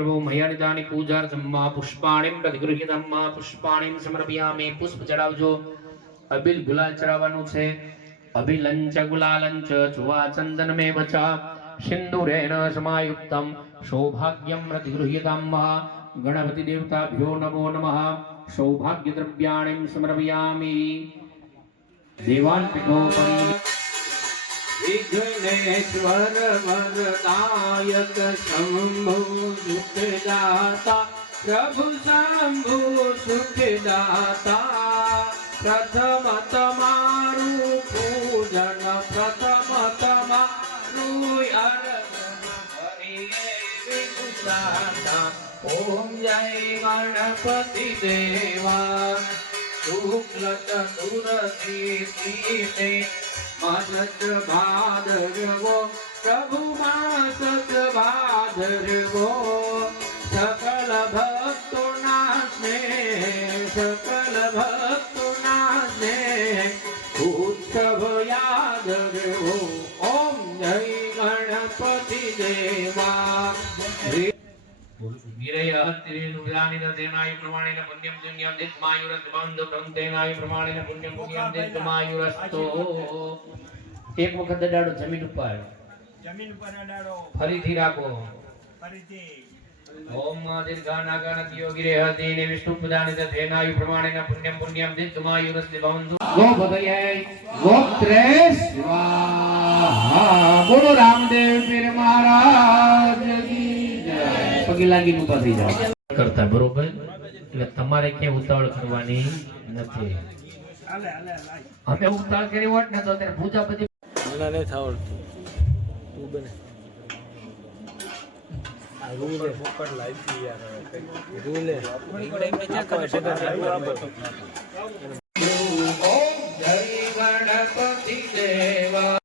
प्रभो मह्यानिदानि पूजार्थं पुष्पाणिं प्रतिगृह्यतां पुष्पाणिं समर्पयामि पुष्प चढ़ावजो अबिल गुलाल चढ़ावવાનું છે अबिलंच गुलालंच चुवा चंदनमेव च सिंदूरेण समायुक्तं सौभाग्यं प्रतिगृह्यतां गणपति देवताभ्यो नमो नमः सौभाग्य द्रव्याणि समर्पयामि देवान्पिठोपरि विघ्नेश्वर वरदायक शंभु सुखदाता प्रभु शंभु सुखदाता प्रथम तमारु पूजन प्रथम तमारु ओम जय गणपति देवा शुक्ल चतुर्थी मासत भादरवो प्रभु मासत भादरवो सकल भक्तों ना स्नेह सकल भक्तों ना स्नेह उत्सव याद रहो ओम जय गणपति देवा गिरयहत्तिरेणुविदानिदेनाय प्रमाणेन पुण्यं पुण्यं दित्मायुरस्तबन्धु ब्रह्मतेनाय प्रमाणेन पुण्यं पुण्यं दित्मायुरस्तो एक वखत अडाडो जमीन ઉપર अडाडो फरीથી રાખો फरीથી ओम दीर्घानागणतियो गिरयहत्तिने विष्णुपदानिदेनाय प्रमाणेन पुण्यं पुण्यं दित्मायुरस्तबन्धु गो भगयै गोत्रेश स्वाहा बोलो रामदेव पीर महाराज की पगे लागी ऊभा થઈ જાવ કરતા બરોબર એટલે તમારે કે ઉતાવળ કરવાની નથી અમે ઉતાવળ કરી હોત ને તો ત્યારે પૂજા પછી મને નહીં થાવડતું તું બને આ રૂલે પોકટ લાઈતી યાર રૂલે એકડે મે ચેક કરે છે ઓમ જય ગણપતિ દેવા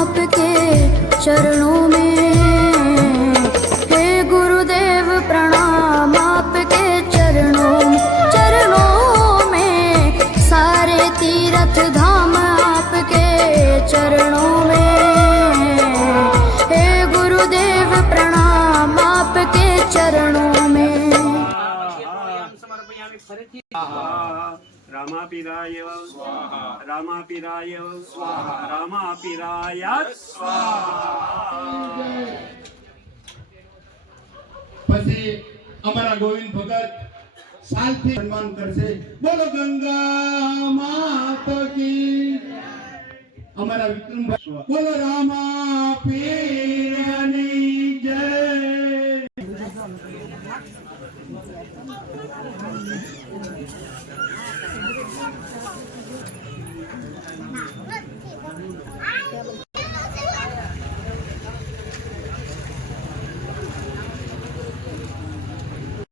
आपके चरणों में हे गुरुदेव प्रणाम आपके चरणों में सारे तीर्थ धाम आपके चरणों में हे गुरुदेव प्रणाम आपके चरणों में रामापीराय स्वाहा रामापीराय स्वाहा रामापीराय स्वाहा પછી અમારા ગોવિંદ ભગત સાલથી સન્માન કરશે બોલો ગંગા માત કી અમારા વિક્રમભાઈ બોલો રામા પીરની જય